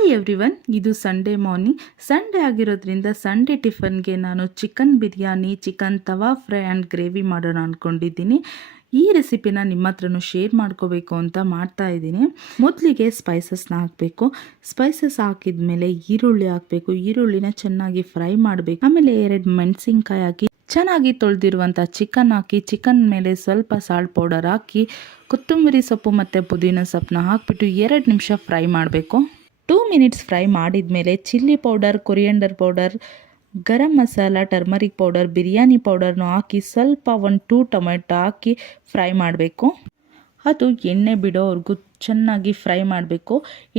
Hi everyone, ಇದು Sunday morning. Sunday ಆಗಿರೋದ್ರಿಂದ Sunday ಟಿಫನ್ಗೆ ನಾನು chicken biryani, chicken tawa fry and gravy ಮಾಡೋಣ ಅಂದ್ಕೊಂಡಿದ್ದೀನಿ. ಈ ರೆಸಿಪಿನ ನಿಮ್ಮ ಹತ್ರನೂ ಶೇರ್ ಮಾಡ್ಕೋಬೇಕು ಅಂತ ಮಾಡ್ತಾ ಇದ್ದೀನಿ. ಮೊದಲಿಗೆ ಸ್ಪೈಸಸ್ನ ಹಾಕಬೇಕು. ಸ್ಪೈಸಸ್ ಹಾಕಿದ ಮೇಲೆ ಈರುಳ್ಳಿ ಹಾಕಬೇಕು. ಈರುಳ್ಳಿನ ಚೆನ್ನಾಗಿ ಫ್ರೈ ಮಾಡಬೇಕು. ಆಮೇಲೆ 2 ಮೆಣಸಿನ್ಕಾಯಿ ಹಾಕಿ ಚೆನ್ನಾಗಿ ತೊಳೆದಿರುವಂಥ ಚಿಕನ್ ಹಾಕಿ, ಚಿಕನ್ ಮೇಲೆ ಸ್ವಲ್ಪ ಸಾಲ್ಟ್ ಪೌಡರ್ ಹಾಕಿ, ಕೊತ್ತಂಬರಿ ಸೊಪ್ಪು ಮತ್ತು ಪುದೀನ ಸೊಪ್ಪನ್ನ ಹಾಕಿಬಿಟ್ಟು 2 ನಿಮಿಷ ಫ್ರೈ ಮಾಡಬೇಕು. 2 ಮಿನಿಟ್ಸ್ ಫ್ರೈ ಮಾಡಿದ ಮೇಲೆ chilli powder, coriander powder, garam masala, turmeric powder, biryani ಪೌಡರ್ನು ಹಾಕಿ ಸ್ವಲ್ಪ 1-2 ಟೊಮೆಟೊ ಹಾಕಿ ಫ್ರೈ ಮಾಡಬೇಕು. ಅದು ಎಣ್ಣೆ ಬಿಡೋವರೆಗೂ ಚೆನ್ನಾಗಿ ಫ್ರೈ ಮಾಡಬೇಕು.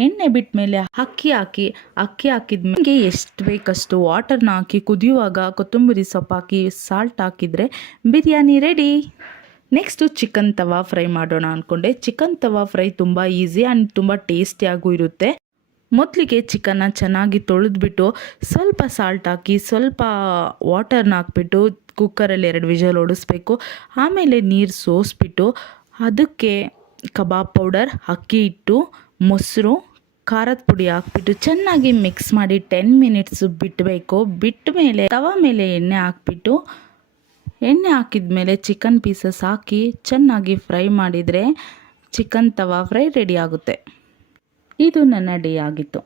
ಎಣ್ಣೆ ಬಿಟ್ಟ ಮೇಲೆ ಅಕ್ಕಿ ಹಾಕಿದ ಮೇಲೆ ಎಷ್ಟು ಬೇಕಷ್ಟು ವಾಟರ್ನ ಹಾಕಿ ಕುದಿಯುವಾಗ ಕೊತ್ತಂಬರಿ ಸೊಪ್ಪು ಹಾಕಿ ಸಾಲ್ಟ್ ಹಾಕಿದರೆ ಬಿರಿಯಾನಿ ರೆಡಿ. ನೆಕ್ಸ್ಟು ಚಿಕನ್ ತವಾ ಫ್ರೈ ಮಾಡೋಣ ಅಂದ್ಕೊಂಡೆ. ಚಿಕನ್ ತವಾ ಫ್ರೈ ತುಂಬ ಈಸಿ ಆ್ಯಂಡ್ ತುಂಬ ಟೇಸ್ಟಿಯಾಗೂ ಇರುತ್ತೆ. ಮೊದಲಿಗೆ ಚಿಕನ್ನ ಚೆನ್ನಾಗಿ ತೊಳೆದ್ಬಿಟ್ಟು ಸ್ವಲ್ಪ ಸಾಲ್ಟ್ ಹಾಕಿ ಸ್ವಲ್ಪ ವಾಟರ್ನ ಹಾಕ್ಬಿಟ್ಟು ಕುಕ್ಕರಲ್ಲಿ 2 ವಿಷಲ್ ಹೊಡಿಸ್ಬೇಕು. ಆಮೇಲೆ ನೀರು ಸೋಸಿಬಿಟ್ಟು ಅದಕ್ಕೆ ಕಬಾಬ್ ಪೌಡರ್, ಅಕ್ಕಿ ಹಿಟ್ಟು, ಮೊಸರು, ಖಾರದ ಪುಡಿ ಹಾಕ್ಬಿಟ್ಟು ಚೆನ್ನಾಗಿ ಮಿಕ್ಸ್ ಮಾಡಿ 10 ಮಿನಿಟ್ಸ್ ಬಿಡಬೇಕು. ಬಿಟ್ಟ ಮೇಲೆ ತವಾ ಮೇಲೆ ಎಣ್ಣೆ ಹಾಕ್ಬಿಟ್ಟು ಎಣ್ಣೆ ಹಾಕಿದ ಮೇಲೆ ಚಿಕನ್ ಪೀಸಸ್ ಹಾಕಿ ಚೆನ್ನಾಗಿ ಫ್ರೈ ಮಾಡಿದರೆ ಚಿಕನ್ ತವಾ ಫ್ರೈ ರೆಡಿ ಆಗುತ್ತೆ. ಇದು ನನ್ನ ಡೇ ಆಗಿತ್ತು.